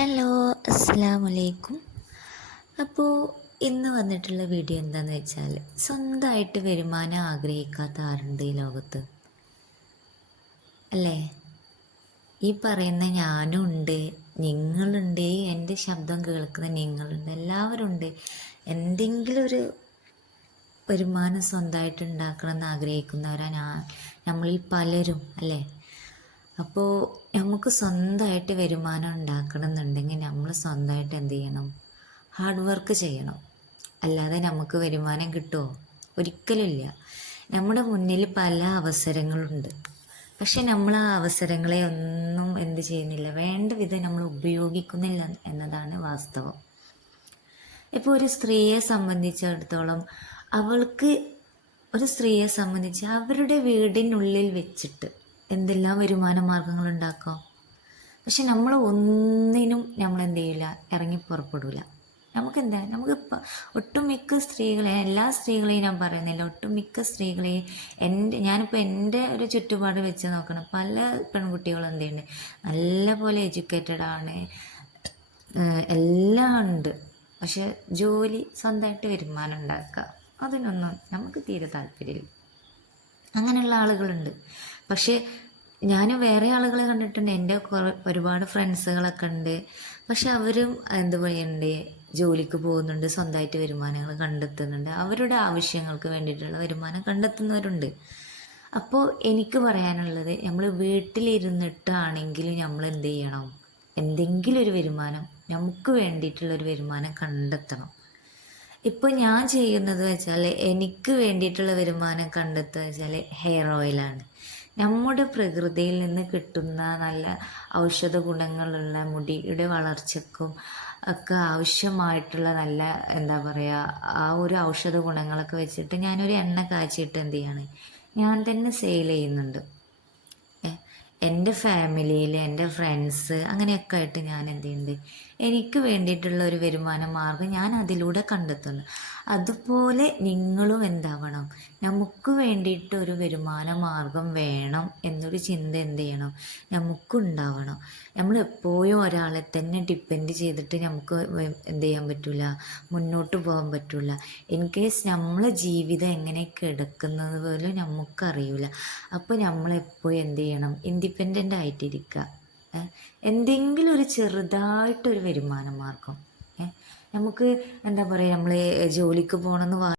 Hello, അസ്സലാമു അലൈക്കും. അപ്പോൾ ഇന്ന് വന്നിട്ടുള്ള വീഡിയോ എന്താണെന്ന് വെച്ചാൽ, സ്വന്തമായിട്ട് വരുമാനം ആഗ്രഹിക്കാത്ത ആരുണ്ട് ഈ ലോകത്ത്? അല്ലേ? ഈ പറയുന്ന ഞാനും ഉണ്ട്, നിങ്ങളുണ്ട്, എൻ്റെ ശബ്ദം കേൾക്കുന്ന നിങ്ങളുണ്ട്, എല്ലാവരും ഉണ്ട്. എന്തെങ്കിലും ഒരു വരുമാനം സ്വന്തമായിട്ട് ഉണ്ടാക്കണം എന്ന് ആഗ്രഹിക്കുന്നവരാ നമ്മളിൽ പലരും, അല്ലേ? അപ്പോൾ നമുക്ക് സ്വന്തമായിട്ട് വരുമാനം ഉണ്ടാക്കണം എന്നുണ്ടെങ്കിൽ നമ്മൾ സ്വന്തമായിട്ട് എന്ത് ചെയ്യണം? ഹാർഡ് വർക്ക് ചെയ്യണം. അല്ലാതെ നമുക്ക് വരുമാനം കിട്ടുമോ? ഒരിക്കലുമില്ല. നമ്മുടെ മുന്നിൽ പല അവസരങ്ങളുണ്ട്. പക്ഷെ നമ്മൾ ആ അവസരങ്ങളെ ഒന്നും എന്ത് ചെയ്യുന്നില്ല, വേണ്ട വിധം നമ്മൾ ഉപയോഗിക്കുന്നില്ല എന്നതാണ് വാസ്തവം. ഇപ്പോൾ ഒരു സ്ത്രീയെ സംബന്ധിച്ചിടത്തോളം ഒരു സ്ത്രീയെ സംബന്ധിച്ച് അവരുടെ വീടിനുള്ളിൽ വെച്ചിട്ട് എന്തെല്ലാം വരുമാന മാർഗങ്ങൾ ഉണ്ടാക്കാം. പക്ഷെ നമ്മൾ ഒന്നിനും നമ്മൾ എന്ത് ചെയ്യില്ല, ഇറങ്ങി പുറപ്പെടില്ല. നമുക്കിപ്പോൾ ഒട്ടുമിക്ക സ്ത്രീകളെ, എല്ലാ സ്ത്രീകളെയും ഞാൻ പറയുന്നില്ല, ഒട്ടുമിക്ക സ്ത്രീകളെയും ഞാനിപ്പോൾ എൻ്റെ ഒരു ചുറ്റുപാട് വെച്ച് നോക്കണം. പല പെൺകുട്ടികളും എന്ത് ചെയ്യുന്നുണ്ട്, നല്ല പോലെ എഡ്യൂക്കേറ്റഡ് ആണ്, എല്ലാം ഉണ്ട്. പക്ഷെ ജോലി, സ്വന്തമായിട്ട് വരുമാനം ഉണ്ടാക്കുക, അതിനൊന്നും നമുക്ക് തീരെ താല്പര്യമില്ല. അങ്ങനെയുള്ള ആളുകളുണ്ട്. പക്ഷേ ഞാൻ വേറെ ആളുകളെ കണ്ടിട്ടുണ്ട്, എൻ്റെ ഒരുപാട് ഫ്രണ്ട്സുകളൊക്കെ ഉണ്ട്. പക്ഷെ അവരും എന്ത് പറയുന്നുണ്ട്, ജോലിക്ക് പോകുന്നുണ്ട്, സ്വന്തമായിട്ട് വരുമാനങ്ങൾ കണ്ടെത്തുന്നുണ്ട്, അവരുടെ ആവശ്യങ്ങൾക്ക് വേണ്ടിയിട്ടുള്ള വരുമാനം കണ്ടെത്തുന്നവരുണ്ട്. അപ്പോൾ എനിക്ക് പറയാനുള്ളത്, നമ്മൾ വീട്ടിലിരുന്നിട്ടാണെങ്കിലും നമ്മൾ എന്ത് ചെയ്യണം, എന്തെങ്കിലും ഒരു വരുമാനം, നമുക്ക് വേണ്ടിയിട്ടുള്ളൊരു വരുമാനം കണ്ടെത്തണം. ഇപ്പോൾ ഞാൻ ചെയ്യുന്നത് വെച്ചാൽ, എനിക്ക് വേണ്ടിയിട്ടുള്ള വരുമാനം കണ്ടെത്തുക വെച്ചാൽ ഹെയർ ഓയിലാണ്. നമ്മുടെ പ്രകൃതിയിൽ നിന്ന് കിട്ടുന്ന നല്ല ഔഷധ ഗുണങ്ങളുള്ള മുടിയുടെ വളർച്ചയ്ക്കും ഒക്കെ ആവശ്യമായിട്ടുള്ള നല്ല എന്താ പറയുക, ആ ഒരു ഔഷധ ഗുണങ്ങളൊക്കെ വെച്ചിട്ട് ഞാനൊരു എണ്ണ കാച്ചിട്ട് എന്ത് ചെയ്യാണ്, ഞാൻ തന്നെ സെയിൽ ചെയ്യുന്നുണ്ട്. എൻ്റെ ഫാമിലിയിൽ, എൻ്റെ ഫ്രണ്ട്സ്, അങ്ങനെയൊക്കെ ആയിട്ട് ഞാൻ എന്ത് ചെയ്യുന്നുണ്ട്, എനിക്ക് വേണ്ടിയിട്ടുള്ള ഒരു വരുമാന മാർഗം ഞാൻ അതിലൂടെ കണ്ടെത്തുന്നു. അതുപോലെ നിങ്ങളും എന്താവണം, നമുക്ക് വേണ്ടിയിട്ട് ഒരു വരുമാന മാർഗം വേണം എന്നൊരു ചിന്ത എന്ത് ചെയ്യണം, നമുക്കുണ്ടാവണം. നമ്മൾ എപ്പോഴും ഒരാളെ തന്നെ ഡിപ്പെൻഡ് ചെയ്തിട്ട് നമുക്ക് എന്ത് ചെയ്യാൻ പറ്റില്ല, മുന്നോട്ട് പോകാൻ പറ്റില്ല. ഇൻ കേസ് നമ്മളെ ജീവിതം എങ്ങനെ കിടക്കുന്നത് പോലും നമുക്കറിയില്ല. അപ്പോൾ നമ്മളെപ്പോഴും എന്ത് ചെയ്യണം, ഇൻഡിപെൻഡൻ്റ് ആയിട്ടിരിക്കുക. എന്തെങ്കിലും ഒരു ചെറുതായിട്ടൊരു വരുമാന മാർഗം. നമുക്ക് എന്താ പറയുക, നമ്മൾ ജോലിക്ക് പോകണമെന്ന്